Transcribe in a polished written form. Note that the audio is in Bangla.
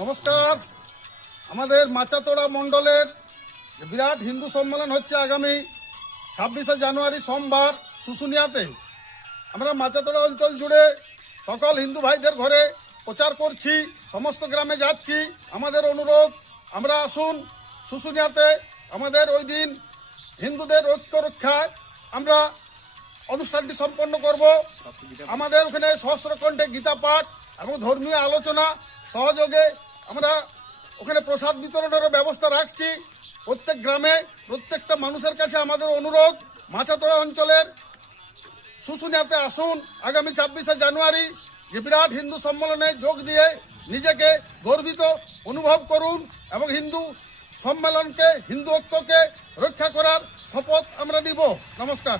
নমস্কার। আমাদের মাচাতোড়া মণ্ডলের বিরাট হিন্দু সম্মেলন হচ্ছে আগামী 26শে জানুয়ারি সোমবার শুশুনিয়াতে। আমরা মাচাতোড়া অঞ্চল জুড়ে সকল হিন্দু ভাইদের ঘরে প্রচার করছি, সমস্ত গ্রামে যাচ্ছি। আমাদের অনুরোধ, আমরা আসুন শুশুনিয়াতে। আমাদের ওই দিন হিন্দুদের ঐক্য রক্ষায় আমরা অনুষ্ঠানটি সম্পন্ন করব। আমাদের ওখানে সহস্রকণ্ঠে গীতা পাঠ এবং ধর্মীয় আলোচনা সহযোগে আমরা ওখানে প্রসাদ বিতরণেরও ব্যবস্থা রাখছি। প্রত্যেক গ্রামে প্রত্যেকটা মানুষের কাছে আমাদের অনুরোধ, মাচাতোড়া অঞ্চলের শুশুনিয়াতে আসুন আগামী 26শে জানুয়ারি যে বিরাট হিন্দু সম্মেলনে যোগ দিয়ে নিজেকে গর্বিত অনুভব করুন এবং হিন্দু সম্মেলনকে, হিন্দু ঐক্যকে রক্ষা করার শপথ আমরা নিব। নমস্কার।